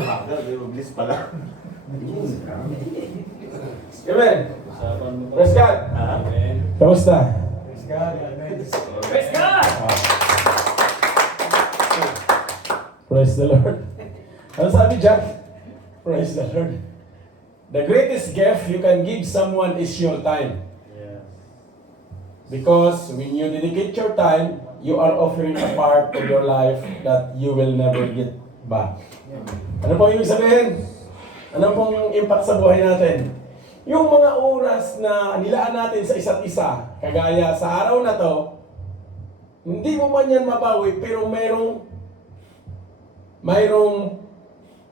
Mabilis pala. Amen. Praise God. Amen. Kamusta? Praise God! Praise the Lord. Ano sabi dyan? Praise the Lord. The greatest gift you can give someone is your time. Yes. Because when you dedicate your time, you are offering a part of your life that you will never get back. Ano pong ibig sabihin? Ano pong impact sa buhay natin? Yung mga oras na nilaan natin sa isa't isa, kagaya sa araw na to, hindi mo man yan mabawi, pero mayroong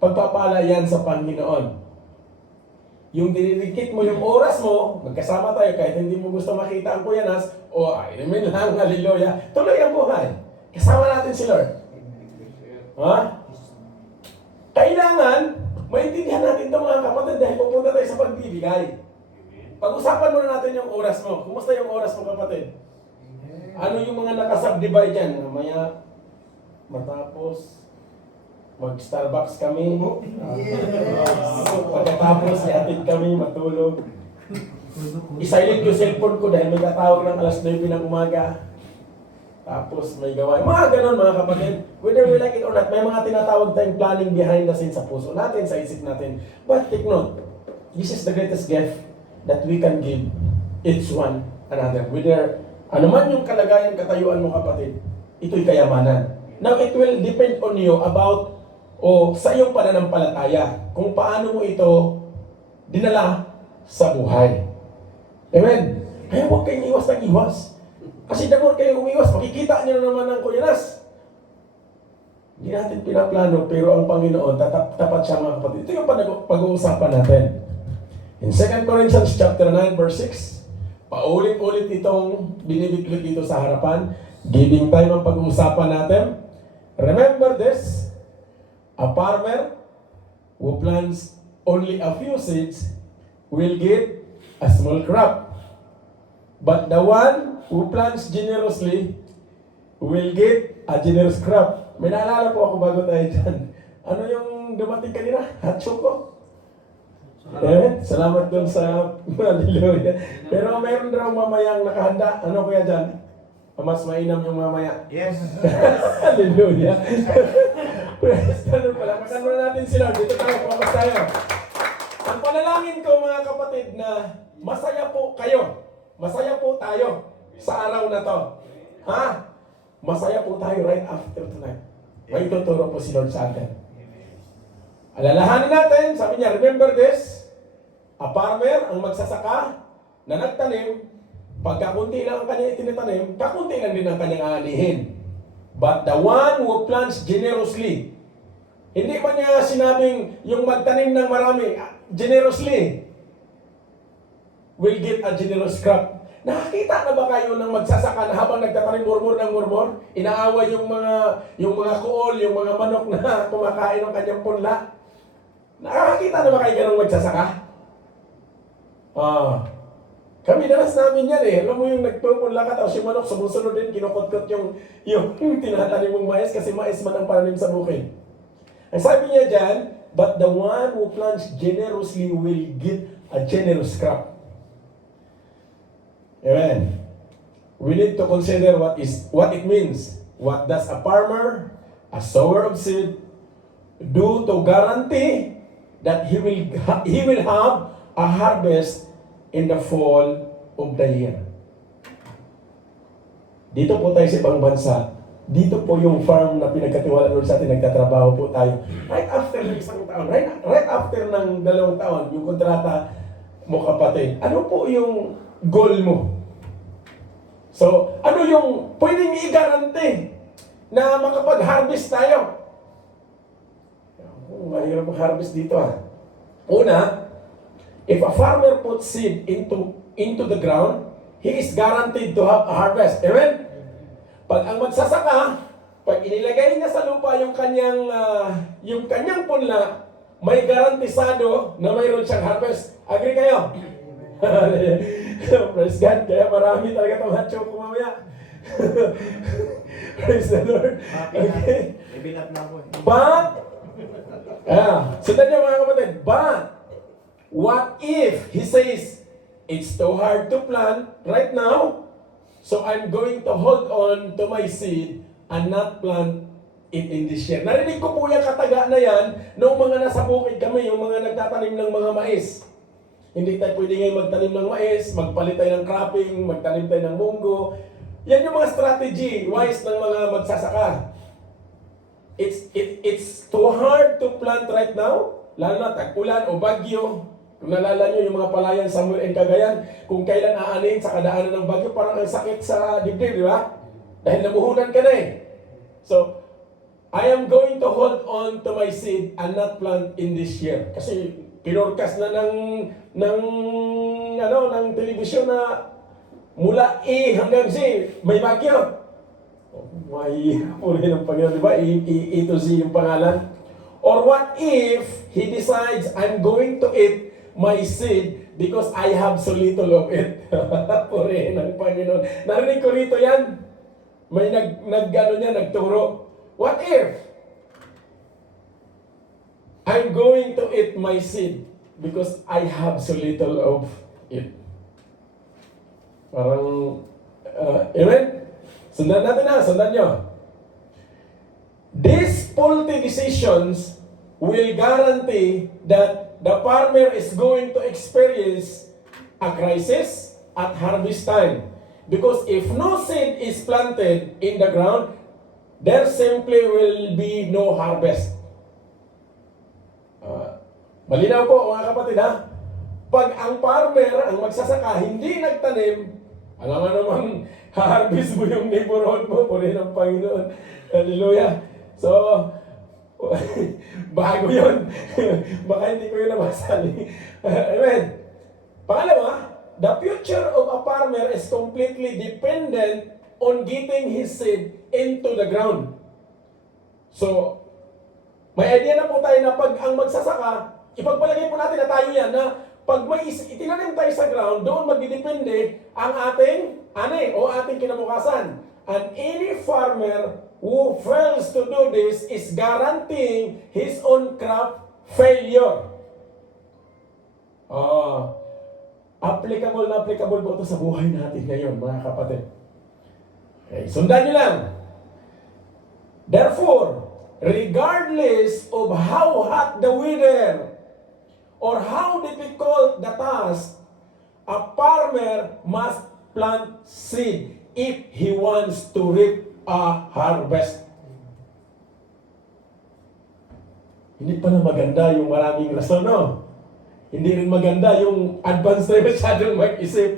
pagpapala yan sa Panginoon. Yung dinidikit mo yung oras mo, magkasama tayo kahit hindi mo gusto makita ang kuyanas, o amen lang, hallelujah, tuloy ang buhay. Kasama natin si Lord. Ha? Kailangan, maintindihan natin ito mga kapatid dahil pupunta tayo sa pagbibigay. Pag-usapan muna natin yung oras mo. Kumusta yung oras mo kapatid? Ano yung mga nakasubdivide dyan? Mamaya, matapos, mag-Starbucks kami. Pagkatapos, iatid kami, matulog. Isilent yung cellphone ko dahil may katawag ng alas 9 ng umaga. Tapos may gawain. Mga ganon mga kapatid. Whether we like it or not, may mga tinatawag tayong planning behind the scenes sa puso natin, sa isip natin. But take note, this is the greatest gift that we can give each one another. Whether ano man yung kalagayan, katayuan mo kapatid, ito'y kayamanan. Now, it will depend on you about sa iyong pananampalataya kung paano mo ito dinala sa buhay. Amen? Kaya huwag kayong iwas ng iwas. Kasi the more kayo umiwas, makikita nyo na naman ang kuyanas. Hindi natin pinaplano, pero ang Panginoon, tapat siya mga kapatid. Ito yung pag-uusapan natin. In 2 Corinthians chapter 9, verse 6, paulit-ulit itong binibiglit dito sa harapan. Giving time ang pag-uusapan natin. Remember this, a farmer who plants only a few seeds will get a small crop. But the one who plants generously will get a generous crop. May naalala po ako bago tayo dyan. Ano yung dumating kanina? Hot choco? Salamat dun sa hallelujah. Pero meron daw mamayang nakahanda. Ano kuya dyan? Mas mainam yung mamaya. Yes. Hallelujah. Praise the Lord. Palakpakan muna natin sila. Dito tayo, focus tayo. Ang panalangin ko mga kapatid na masaya po kayo. Masaya po tayo sa araw na to. Ha? Masaya po tayo right after tonight. May tuturo po si Lord sa atin. Alalahanin natin, sabi niya, remember this, a farmer, ang magsasaka, na nagtanim, pagkakunti lang ang kanyang itinitanim, kakunti lang din ang kanyang aanihin. But the one who plants generously, hindi pa niya sinabing yung magtanim ng marami, generously, will get a generous crop. Nakakita na ba kayo ng magsasaka na habang nagtatanim murmur ng murmur, inaaway yung mga kuol, yung mga manok na kumakain ng kanyang punla? Nakakita na ba kayo ganong magsasaka? Kami dalas namin yan eh. Alam mo yung nagpupunla ka tapos yung manok sumusunod din, kinukot-kot yung tinatanim mong mais kasi mais man ang pananim sa bukid. Ang sabi niya dyan, but the one who plants generously will get a generous crop. Amen. We need to consider what it means. What does a farmer, a sower of seed, do to guarantee that he will have a harvest in the fall of the year? Dito po tayo sa ibang bansa. Dito po yung farm na pinagkatiwala Lord sa atin, nagtatrabaho po tayo. Right after ng isang taon, right after ng 2 taon, yung kontrata mo kapatid, ano po yung goal mo? So, ano yung pwedeng i-guarantee na makapag-harvest tayo? Mahirap mag-harvest dito Una, if a farmer puts seed into the ground, he is guaranteed to have a harvest. Amen? Pag ang magsasaka, pag inilagay niya sa lupa yung kanyang punla, may garantisado na mayroon siyang harvest. Agree kayo? Praise God. Kaya marami talaga itong hot choco mamaya. Praise the Lord. Okay. Ibinat na ako. But, Sundan niyo mga kapatid. But, what if he says, it's too hard to plant right now, so I'm going to hold on to my seed and not plant it in this year. Narinig ko po yung kataga na yan noong mga nasa bukid kami, yung mga nagtatanim ng mga mais. Hindi tayo pwede ngayon magtanim ng mais, magpalit tayo ng cropping, magtanim tayo ng munggo. Yan yung mga strategy wise ng mga magsasaka. It's too hard to plant right now, lalo na tag-ulan o bagyo. Kung nalala nyo yung mga palayan sa and Cagayan, kung kailan aanin sa kadaanan ng bagyo, parang ang sakit sa dibdib, di ba? Dahil nabuhunan ka na eh. So, I am going to hold on to my seed and not plant in this year. Kasi pinorcast na ng telebisyon na mula A hanggang Z, may bagyo. Mahirap po rin ang Panginoon, di ba? A to Z yung pangalan. Or what if he decides, I'm going to eat my seed because I have so little of it? Purihin ang Panginoon. Narinig ko rito yan. May nagturo. What if I'm going to eat my seed because I have so little of it? Parang, amen? Sundan natin sundan nyo. These faulty decisions will guarantee that the farmer is going to experience a crisis at harvest time. Because if no seed is planted in the ground, there simply will be no harvest. Malinaw po mga kapatid Pag ang farmer, ang magsasaka, hindi nagtanim, alam nga naman, harvest mo yung neighborhood mo, puri ng Panginoon. Hallelujah. So, bago yun. Baka hindi ko yun nabasa. Amen. Pangalawa, the future of a farmer is completely dependent on getting his seed into the ground. So, may idea na po tayo na pag ang magsasaka, ipagpalagay po natin na tayo yan na pag may itinanim tayo sa ground, doon magdidepende ang ating ani o ating kinabukasan. And any farmer who fails to do this is guaranteeing his own crop failure. Applicable na applicable po ito sa buhay natin ngayon, mga kapatid. Okay, sundan nyo lang. Therefore, regardless of how hot the weather or how difficult the task, a farmer must plant seed if he wants to reap a harvest. Hindi pala maganda yung maraming rason, no? Hindi rin maganda yung advance na masyadong mag-isip.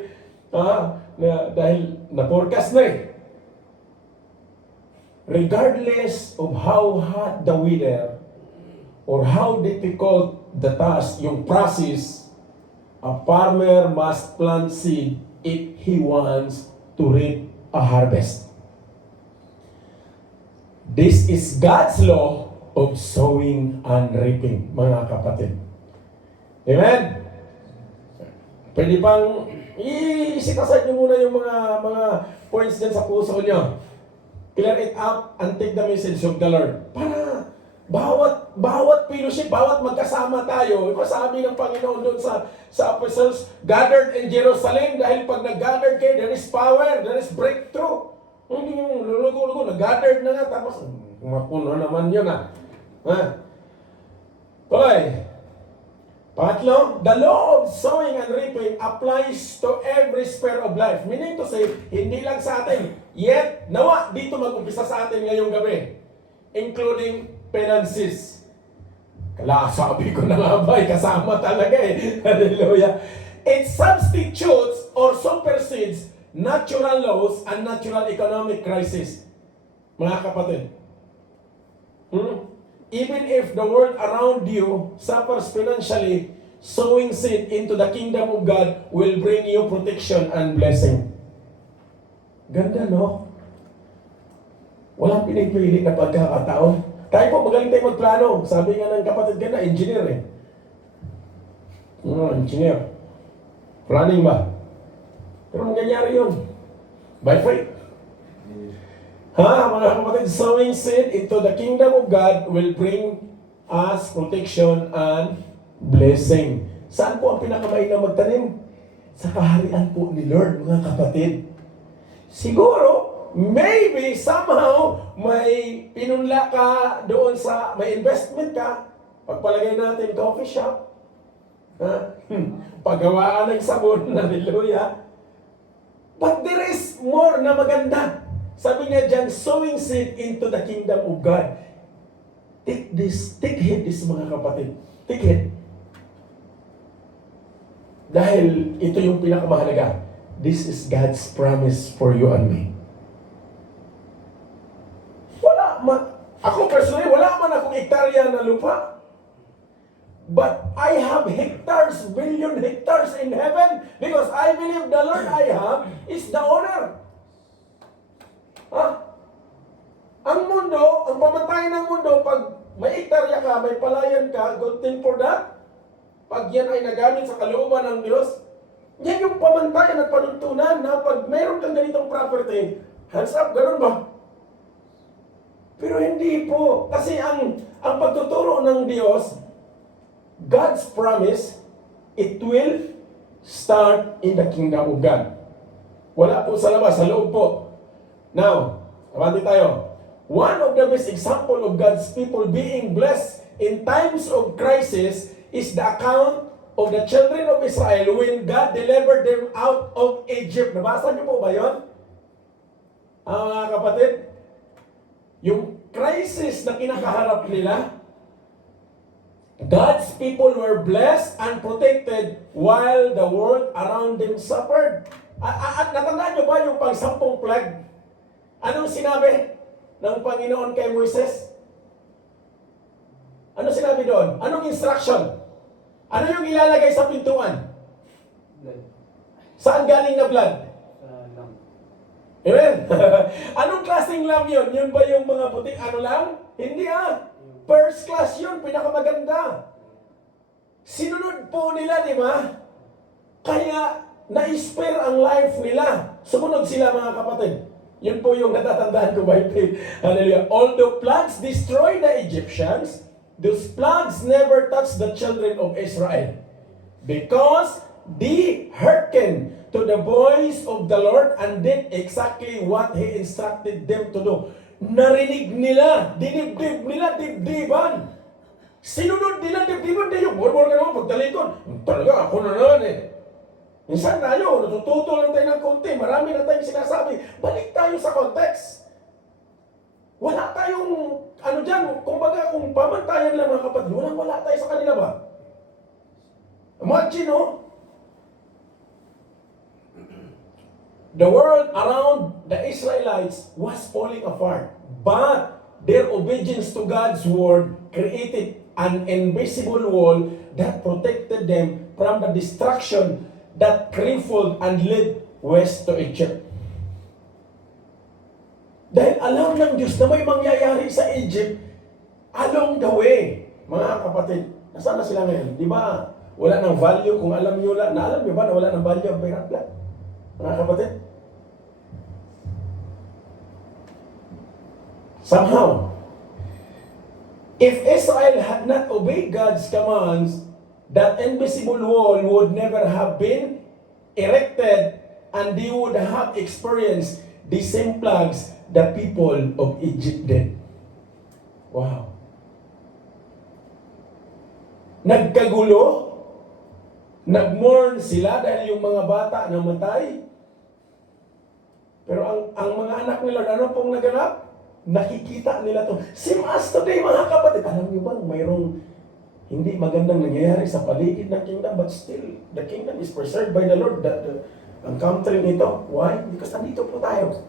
Dahil na-forecast na eh. Regardless of how hot the weather or how difficult the task, yung process, a farmer must plant seed if he wants to reap a harvest. This is God's law of sowing and reaping, mga kapatid. Amen? Pwede bang i-set nyo muna yung mga points dyan sa puso nyo. Clear it up and take the message of the Lord. Para bawat fellowship, bawat magkasama tayo. Sabi ng Panginoon doon sa apostles, gathered in Jerusalem, dahil pag nag-gathered kayo, there is power, there is breakthrough. Hindi yung lulugo-lugo, nag-gathered na nga, tapos mapuno naman yun Tuloy. Pangatlo, the law of sowing and reaping applies to every sphere of life. Meaning to say, hindi lang sa atin. Yet, nawa dito mag-umpisa sa atin ngayong gabi. Including finances. Kala, sabi ko na nga ba, kasama talaga Hallelujah. It substitutes or supersedes natural laws and natural economic crisis. Mga kapatid. Even if the world around you suffers financially, sowing seed into the kingdom of God will bring you protection and blessing. Ganda, no? Walang pinipili na pagkakataon. Tayo po, magaling tayo magplano. Sabi nga ng kapatid ka na, engineer engineer. Planning ba? Pero mangyayari yun. By faith. Mga kapatid, sowing seed into the kingdom of God will bring as protection and blessing. Saan po ang pinakamainam magtanim? Sa kaharian po ni Lord, mga kapatid. Siguro, maybe somehow may pinunla ka doon sa may investment ka. Pagpalagay natin coffee shop. Paggawaan ng sabon, hallelujah. But there is more na maganda. Sabi niya dyan, sowing seed into the kingdom of God. Take heed this mga kapatid. Take heed. Dahil ito yung pinakamahalaga. This is God's promise for you and me. Ako personally, wala man akong hektarya na lupa. But I have hectares, billion hectares in heaven because I believe the Lord I have is the owner. Ang mundo, ang pamantayan ng mundo, pag may hektarya ka, may palayan ka, good thing for that. Pag yan ay nagamit sa kalooban ng Diyos, yan yung pamantayan at panuntunan na pag mayroon kang ganitong property, hands up, ganun ba? Pero hindi po. Kasi ang pagtuturo ng Diyos, God's promise, it will start in the kingdom of God. Wala po sa labas, sa loob po. Now, abante tayo. One of the best example of God's people being blessed in times of crisis is the account of the children of Israel when God delivered them out of Egypt. Nabasa niyo po ba yun? Mga kapatid, yung crisis na kinakaharap nila, God's people were blessed and protected while the world around them suffered. At natandaan niyo ba yung pang-10 plague? Anong sinabi ng Panginoon kay Moises? Ano sinabi doon? Anong instruction? Ano yung ilalagay sa pintuan? Blood. Saan galing na blood? Lamb. Amen? Anong klaseng lamb yun? Yun ba yung mga puting ano lang? Hindi First class yun, pinakamaganda. Sinunod po nila, di ba? Kaya, na-spare ang life nila. Sumunod sila mga kapatid. Yun po yung natatandaan ko by faith. Hallelujah. Although plagues destroyed the Egyptians, those plagues never touched the children of Israel. Because they hearkened to the voice of the Lord and did exactly what He instructed them to do. Narinig nila, dinibdib nila, dibdiban. Sinunod nila, dibdiban din yung borbor ka naman pagtalikod. Talaga, ako na naman Minsan tayo, natututo lang tayo ng konti, marami na tayong sinasabi. Balik tayo sa context. Wala tayong, kumbaga kung pamantayan lang mga kapatid, wala tayo sa kanila ba? Imagine, the world around the Israelites was falling apart. But their obedience to God's word created an invisible wall that protected them from the destruction that crippled and led west to Egypt. Dahil alam ng Diyos na may mangyayari sa Egypt along the way. Mga kapatid, nasaan na sila ngayon? Di ba? Wala ng value kung alam nyo lang. Alam nyo ba na wala ng value ang Birakla? Mga kapatid? Somehow, if Israel had not obeyed God's commands, that invisible wall would never have been erected and they would have experienced the same plagues the people of Egypt did. Wow. Nagkagulo, nagmourn sila dahil yung mga bata namatay. Pero ang mga anak nila, ano pong naganap? Nakikita nila to. Same as today, mga kapatid. Alam niyo ba, mayroong hindi magandang nangyayari sa paligid ng kingdom, but still, the kingdom is preserved by the Lord. Ang country nito, why? Because nandito po tayo.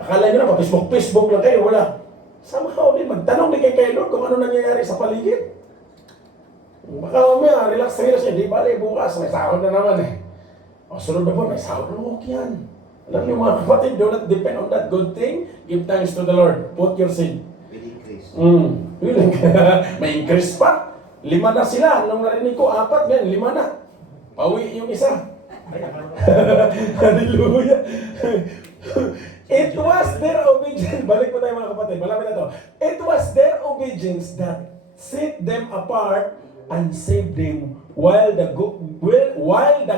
Akala nyo na, Facebook lang kayo, wala. Somehow din, magtanong din kay Lord kung ano nangyayari sa paligid. Baka mamaya, relax, hindi bali, bukas, may sahod na naman O sunod na po, may sahod na okay yan. Alam niyo mga kapatid, do not depend on that good thing. Give thanks to the Lord. Put your seed. Will increase. May increase pa. 5 na sila. Nung narinig ko, 4 yan, 5 na. Pawi yung isa. Hallelujah. It was their obedience. Balik po tayo mga kapatid. Malapit na to. It was their obedience that set them apart and saved them while the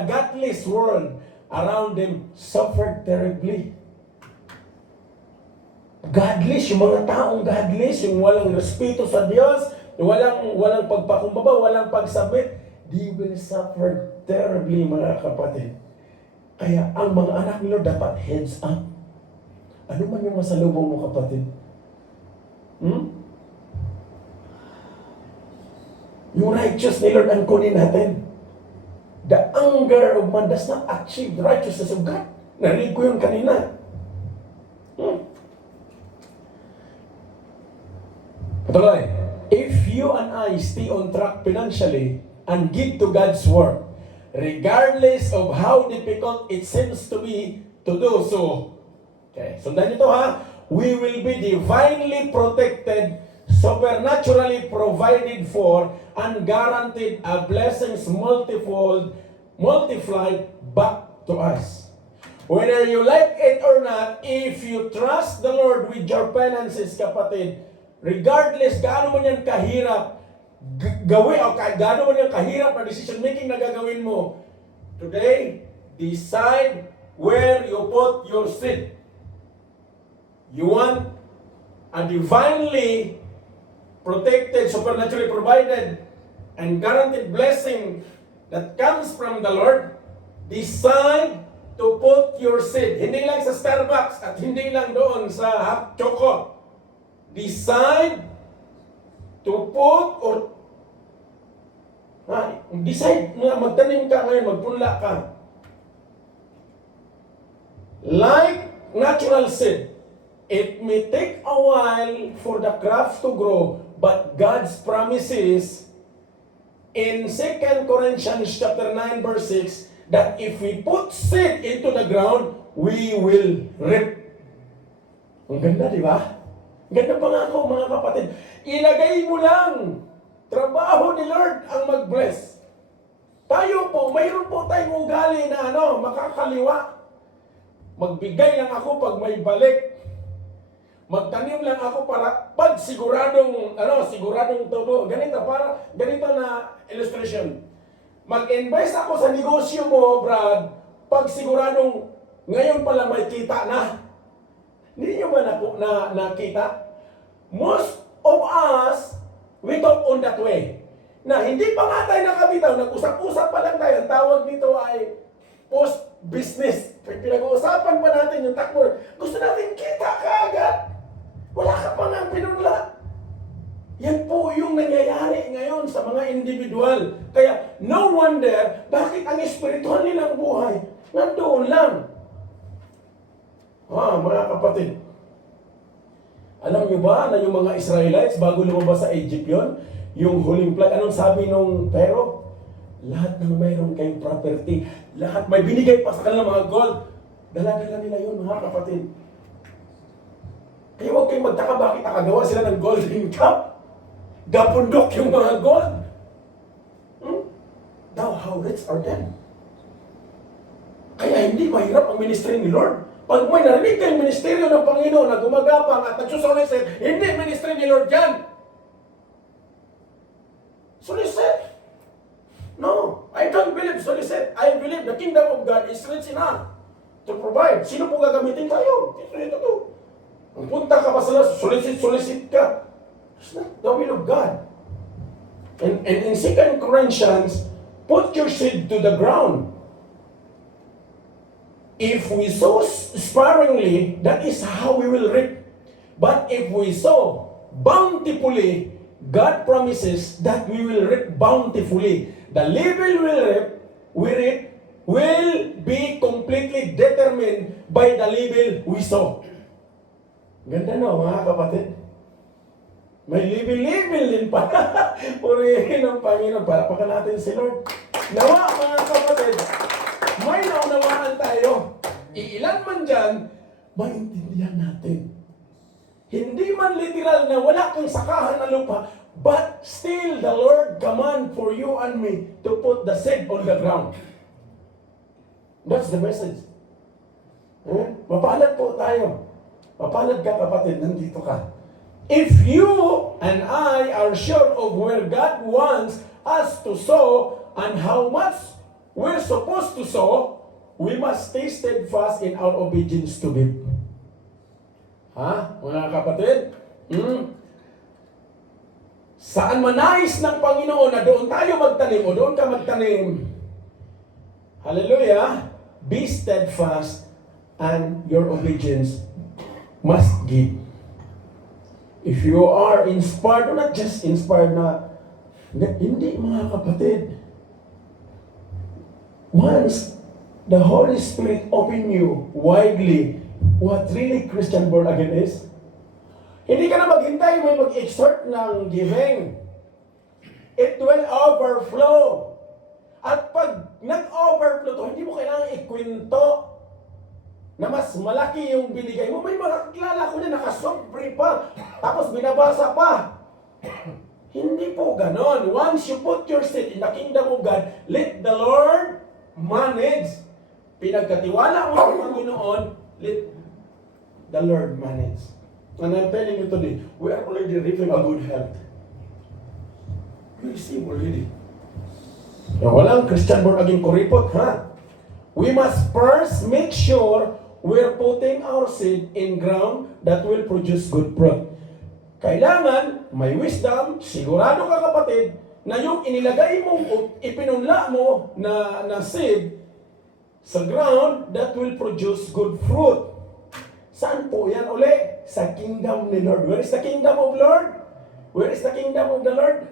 godless world around them suffered terribly. Godless, yung mga taong godless, yung walang respeto sa Diyos, walang pagpakumbaba, walang pagsubmit, they will suffer terribly, mga kapatid. Kaya ang mga anak ni Lord dapat heads up. Ano man yung masalubong mo, kapatid? Yung righteous ni Lord ang kunin natin. The anger of man does not achieve the righteousness of God. Narinig ko yun kanina. Patuloy. If you and I stay on track financially and give to God's work, regardless of how difficult it seems to be to do so, okay, sundan nyo to ha, we will be divinely protected, supernaturally provided for, and guaranteed a blessings multiplied back to us. Whether you like it or not, if you trust the Lord with your finances, kapatid, regardless gaano man yan kahirap gawin o gaano man yan kahirap na decision making na gagawin mo, today, decide where you put your seed. You want a divinely protected, supernaturally provided, and guaranteed blessing that comes from the Lord, decide to put your seed. Hindi lang sa Starbucks at hindi lang doon sa hot choco. Decide to put decide na magtanim ka ngayon, magpunla ka. Like natural seed, it may take a while for the craft to grow, but God's promises in 2 Corinthians chapter 9 verse 6 that if we put seed into the ground, we will reap. Ang ganda, di ba? Ganda pa nga ako, mga kapatid. Ilagay mo lang. Trabaho ni Lord ang mag-bless. Tayo po, mayroon po tayong ugali na makakaliwa. Magbigay lang ako pag may balik. Magtanim lang ako para pag siguradong tubo. Ganito na illustration. Mag-invest ako sa negosyo mo, Brad, pag siguradong ngayon pa lang may kita na. Hindi nyo ba nakita? Most of us, we talk on that way. Na hindi pa nga tayo nakabitaw, nag-usap-usap pa lang tayo. Ang tawag dito ay post-business. Pinag-uusapan pa natin yung takbo. Gusto natin kita kaagad. Wala ka pa nga pinunla. Yan po yung nangyayari ngayon sa mga individual. Kaya no wonder bakit ang espiritual nilang buhay nandoon lang. Mga kapatid, alam nyo ba na yung mga Israelites, bago lumabas sa Egypt yun, yung huling plague, anong sabi nung Pharaoh? Lahat ng mayroon kayong property, lahat may binigay pa sa kanilang mga gold, dala-dala nila yun, mga kapatid. Kaya huwag kayong magtaka bakit nakagawa sila ng golden cup. Gapundok yung mga gold. Now, how rich are them? Kaya hindi mahirap ang ministry ni Lord. Pag may narinig kayong ministeryo ng Panginoon na gumagapang at nagsusolicit, hindi ministry ni Lord yan. Solicit? No, I don't believe solicit. I believe the kingdom of God is rich enough to provide. Sino po gagamitin tayo? Ito. Kung punta ka pa sila, solicit ka. It's not the will of God. And in 2 Corinthians, put your seed to the ground. If we sow sparingly, that is how we will reap. But if we sow bountifully, God promises that we will reap bountifully. The level we reap will be completely determined by the level we sow. Ganda no, mga kapatid? May level din pa. Purihin ang Panginoon. Palapakan natin si Lord. Nawa, mga kapatid, may naunawaan tayo. Iilan man dyan, maintindihan natin. Hindi man literal na wala kang sakahan na lupa, but still the Lord command for you and me to put the seed on the ground. That's the message. Mapalad po tayo. Mapalad ka kapatid, nandito ka. If you and I are sure of where God wants us to sow and how much we're supposed to sow, we must stay steadfast in our obedience to Him. Ha? Mga kapatid? Saan manais ng Panginoon na doon tayo magtanim o doon ka magtanim, hallelujah, be steadfast and your obedience must give. If you are inspired, not just inspired na hindi mga kapatid. Once the Holy Spirit open you widely what really Christian born again is, hindi ka na maghintay, may mag-exhort ng giving. It will overflow. At pag nag-overflow to, hindi mo kailangan ikwento na mas malaki yung binigay mo. May mga kakilala ko na nakasobre pa, tapos binabasa pa. Hindi po ganon. Once you put your seed in the kingdom of God, let the Lord manage. Pinagkatiwala mo sa Panginoon, let the Lord manage. And I'm telling you today, we are already reaping a good health. We receive already. Walang Christian born again kuripot, ha? We must first make sure we're putting our seed in ground that will produce good fruit. Kailangan may wisdom, sigurado ka kapatid, na yung inilagay mo o ipinunla mo na seed sa ground that will produce good fruit. Saan po yan uli? Sa kingdom ni Lord. Where is the kingdom of Lord? Where is the kingdom of the Lord?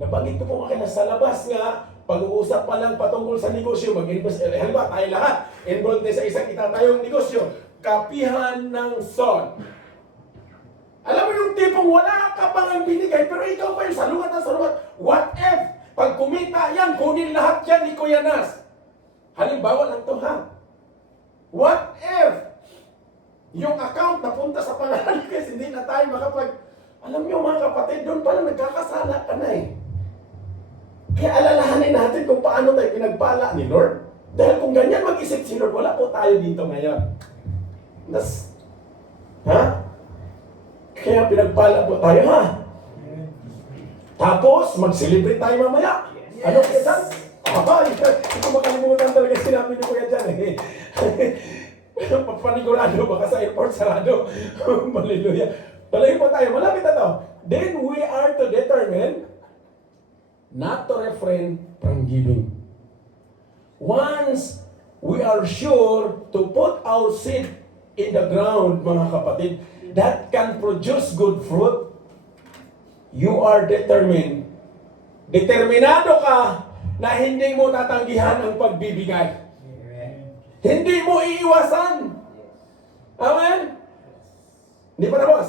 Nabanggit ko po makina sa labas nga, pag-uusap pa lang patungkol sa negosyo, mag-invest, halimbawa tayo lahat, involved sa isang itatayong negosyo, kapihan ng son. Alam mo yung tipong wala ka pang binigay, pero ikaw pa yung salungat na salungat. What if, pag kumita yan, kunin lahat yan ni Kuya Nas? Halimbawa lang to ha. What if, yung account napunta sa pangalan kasi hindi na tayo makapag... Alam niyo mga kapatid, doon pala nagkakasala ka na eh. Kaya alalahanin natin kung paano tayo pinagpala ni Lord. Dahil kung ganyan mag-isip si Lord, wala po tayo dito ngayon. Ha? Kaya pinagpala po tayo ha. Tapos, mag-celebrate tayo mamaya. Ano kaya dyan? Hindi ko makalimutan talaga sinabi ni Kuya dyan eh. Panigurado, baka sa airport sarado. Hallelujah. Tuloy po tayo, malapit na to. Then we are to determine not to refrain from giving. Once we are sure to put our seed in the ground, mga kapatid, that can produce good fruit, you are determined. Determinado ka na hindi mo tatanggihan ang pagbibigay. Hindi mo iiwasan. Amen? Hindi pa na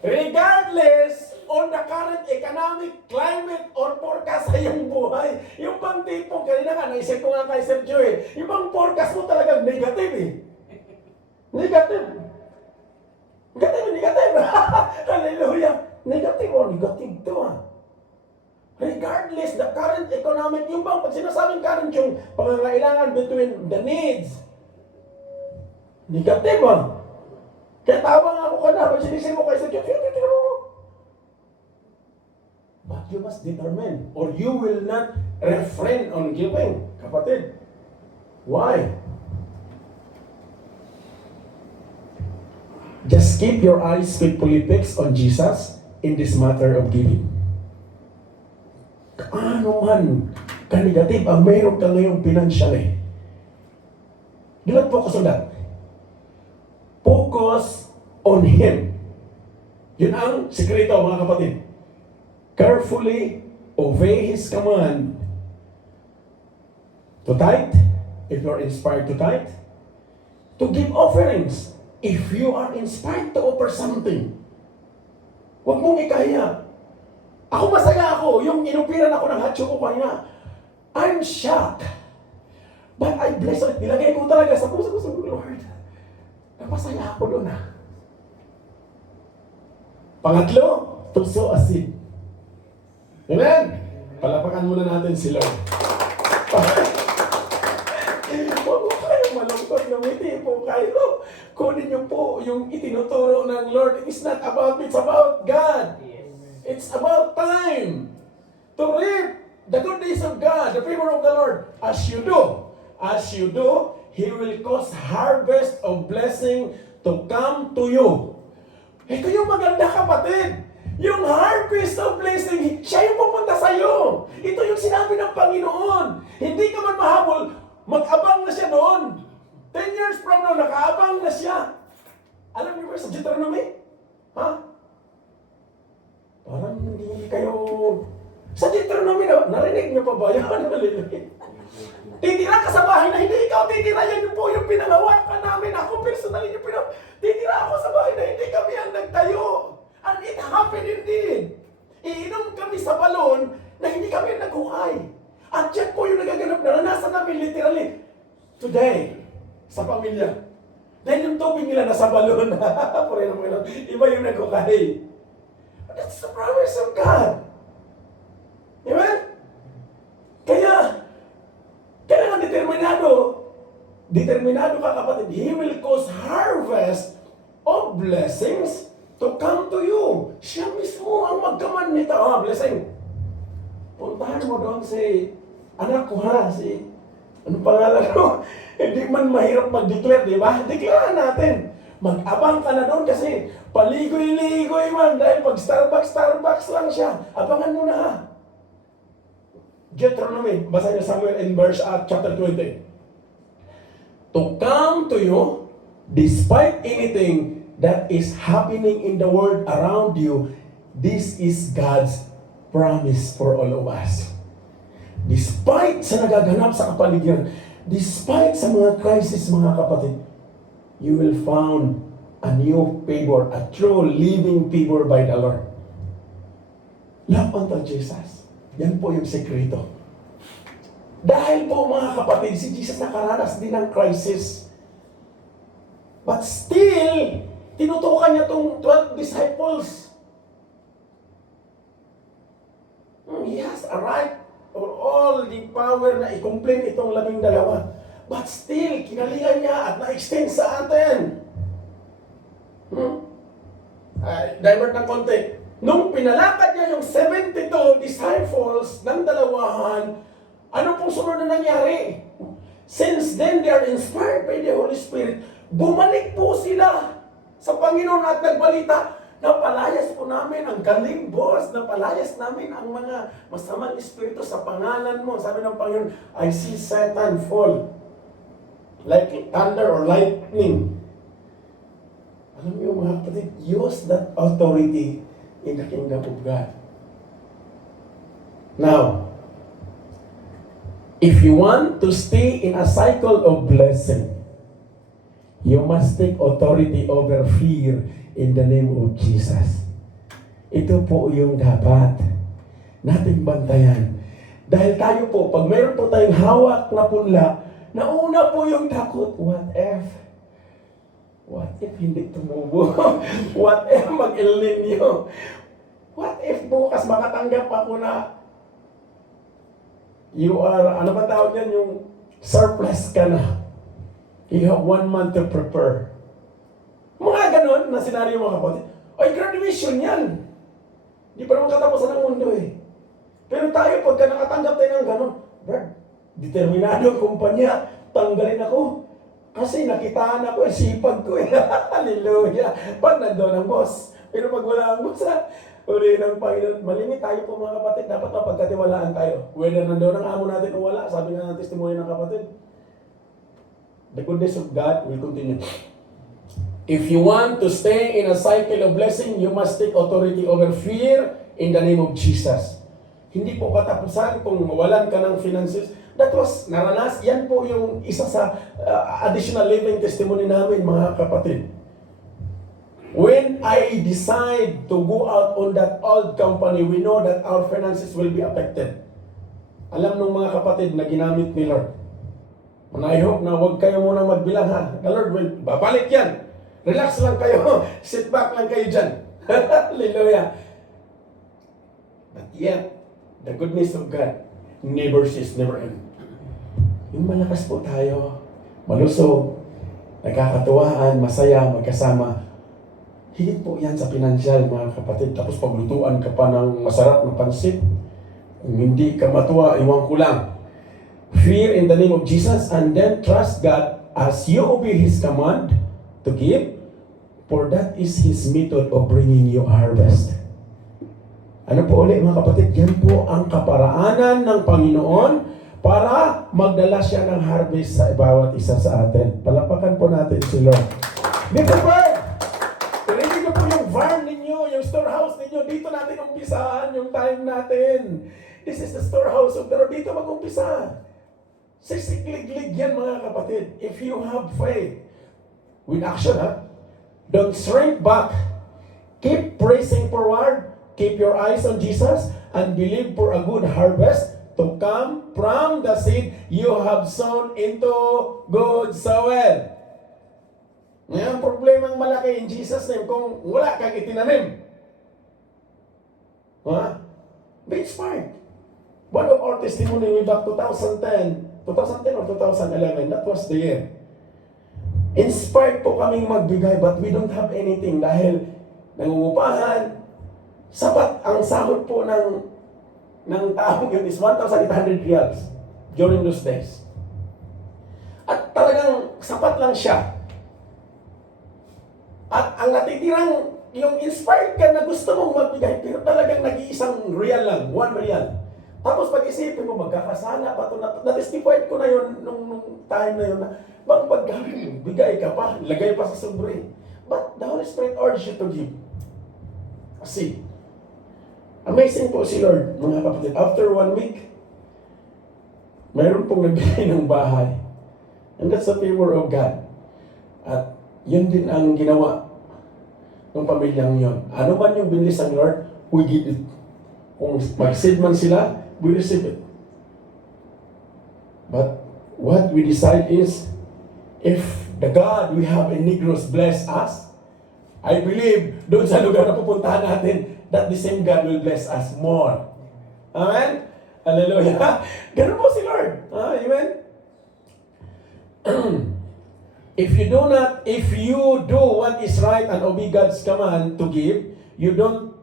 regardless on the current economic climate or forecast sa iyong buhay, yung bang tipong, kanina nga, naisip ko nga kay Sir Joey, yung bang forecast mo talagang negative eh. Negative. Negative. Hallelujah. Negative o negative to ah. Regardless the current economic, yung bang pag sinasabing current yung pangangailangan between the needs, negative ah. Kaya tawag ako ka na, pag sinisin mo kayo sa Diyos, but you must determine, or you will not refrain on giving, kapatid. Why? Just keep your eyes faithfully fixed on Jesus in this matter of giving. Ano man ka-negative ang mayroon ka ngayong financial eh. Do not focus on that. Focus on Him. Yun ang sikreto mga kapatid. Carefully obey His command to tithe, if you're inspired to tithe, to give offerings, if you are inspired to offer something. Huwag mong ikaya. Ako masaya ako, yung inupiran ako ng hatcho ko kanina. I'm shocked. But I bless it. Nilagay ko talaga sa puso ko, Lord. Napasaya ako doon ah. Pangatlo, to sow a seed. Amen? Palapakan muna natin si Lord. Huwag mo kayong malungkot, ngumiti po kayo. Kunin niyo po yung itinuturo ng Lord. It's not about me, it's about God. Yes. It's about time to reap the good days of God, the favor of the Lord. As you do, He will cause harvest of blessing to come to you. Ito yung maganda, kapatid. Yung harvest of blessing, siya yung pupunta sa iyo. Ito yung sinabi ng Panginoon. Hindi ka man mahabol, mag-abang na siya doon. 10 years from now, nakaabang na siya. Alam niyo ba sa Deuteronomy? Ha? Parang hindi kayo... Sa Deuteronomy, narinig niyo pa ba yan? Titira ka sa bahay na hindi ikaw titira. Yan po yung pinangawakan namin. Ako personally yung titira ako sa bahay na hindi kami ang nagtayo. And it happened indeed. Iinom kami sa balon na hindi kami naghuhay. At yan po yung nagaganap. Naranasan namin literally today sa pamilya. Dahil yung tubig nila nasa balon. Iba yung naghuhay. That's the promise of God. Amen? Kaya, kailangan determinado ka, kapatid. He will cause harvest of blessings to come to you. Siya mismo ang magkaman nito. Blessing. Puntahan mo doon si anak ko, anong pangalan mo? Hindi man mahirap mag-declare, di ba? Declare natin. Mag-abang ka na doon kasi paligoy-ligoy man dahil pag Starbucks lang siya. Abangan mo na ha. Deuteronomy, basa niyo Samuel in verse chapter 20. To come to you despite anything that is happening in the world around you, this is God's promise for all of us. Despite sa nagaganap sa kapaligiran, despite sa mga crisis, mga kapatid, you will found a new favor, a true living favor by the Lord. Love unto Jesus. Yan po yung sekreto. Dahil po, mga kapatid, si Jesus nakaranas din ng crisis. But still, tinutukan niya itong 12 disciples. He has a right or all the power na i-complain itong 12. But still, kinalingan niya at na-extend sa atin. Divert ng konti. Nung pinalakad niya yung 72 disciples ng dalawahan, ano pong sunod na nangyari? Since then, they are inspired by the Holy Spirit. Bumalik po sila sa Panginoon at nagbalita, napalayas po namin ang galing boss, napalayas namin ang mga masamang espiritu sa pangalan mo. Sabi ng Panginoon, I see Satan fall like thunder or lightning. Alam niyo, mga kapatid, use that authority in the kingdom of God. Now, if you want to stay in a cycle of blessing, you must take authority over fear in the name of Jesus. Ito po yung dapat nating bantayan. Dahil tayo po, pag mayroon po tayong hawak na punla, nauna po yung takot. What if hindi tumubo? What if mag-El Nino? What if bukas makatanggap ako na you are, ano ba tawag yan, yung surplus ka na. You have 1 month to prepare. Mga ganon na senaryo, mga kapatid. Ay, graduation yan. Di pa naman katapusan ng mundo eh. Pero tayo, pagka nakatanggap tayo ng ganon, Brad, determinado ang kumpanya, tanggalin ako. Kasi nakitaan ako, sipag ko eh. Hallelujah. Pag nandoon ang boss. Pero pag wala ang boss, uli ng Panginoon. Malimit tayo po, mga kapatid. Dapat mapagkatiwalaan tayo. Whether nandoon ang amo natin o wala, sabi nga ng testimony ng kapatid. The goodness of God will continue. If you want to stay in a cycle of blessing, you must take authority over fear in the name of Jesus. Hindi po katapusan kung mawalan ka ng finances. That was naranas. Yan po yung isa sa additional living testimony namin, mga kapatid. When I decide to go out on that old company, we know that our finances will be affected. Alam nung mga kapatid na ginamit ni Lord. And I hope na huwag kayo muna magbilang ha. The Lord will babalik yan. Relax lang kayo. Sit back lang kayo dyan. Hallelujah. But yet, the goodness of God never ceases, never ends. Yung malakas po tayo, malusog, nagkakatuwaan, masaya, magkasama. Higit po yan sa pinansyal, mga kapatid. Tapos paglutuan ka pa ng masarap na pansit. Kung hindi ka matuwa, iwan ko lang. Fear in the name of Jesus and then trust God as you obey His command to give, for that is His method of bringing you a harvest. Ano po ulit mga kapatid? Yan po ang kaparaanan ng Panginoon para magdala siya ng harvest sa bawat isa sa atin. Palapakan po natin si Lord. Be prepared! Ready na po yung barn ninyo, yung storehouse ninyo. Dito natin umpisahan yung time natin. This is the storehouse of the Lord. Dito mag-umpisa. Sisiklig-lig yan mga kapatid. If you have faith, with action don't shrink back. Keep pressing forward. Keep your eyes on Jesus and believe for a good harvest to come from the seed you have sown into good soil. Ngayon, problemang malaki in Jesus' name kung wala kang itinanim. Be inspired. One of our testimony way back 2010 or 2011, that was the year. Inspired po kaming magbigay but we don't have anything dahil nangungupahan. Sapat ang sahod po ng taong yun is 1,800 reals during those days. At talagang sapat lang siya. At ang natitirang, yung inspired ka na gusto mong magbigay, pero talagang nag-iisang real lang, 1 real. Tapos pag-isipin mo, magkakasala pa ito. Na-testified ko na yun nung time na yun na, bang paggamit, bigay ka pa, lagay pa sa sobre. But the Holy Spirit urged you to give. Kasi, amazing po si Lord, mga kapatid. After 1 week, mayroon pong nagbigay ng bahay. And that's the favor of God. At yun din ang ginawa ng pamilyang yun. Ano man yung bilis ng Lord, we give it. Kung mag-seed man sila, we receive it. But what we decide is, if the God we have in Negros bless us, I believe doon sa lugar na pupuntahan natin, that the same God will bless us more. Amen? Hallelujah. Ganun po si Lord. Amen? If you do what is right and obey God's command to give, you don't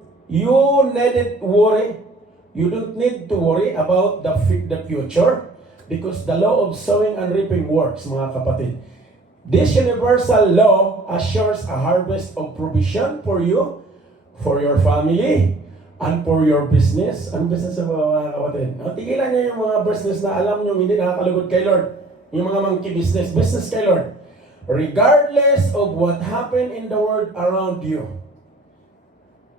need to worry about the future because the law of sowing and reaping works, mga kapatid. This universal law assures a harvest of provision for you, for your family, and for your business. Ang business ng mga kapatid? Tigilan niyo yung mga business na alam niyo hindi nakakalugod kay Lord. Yung mga monkey business kay Lord. Regardless of what happened in the world around you,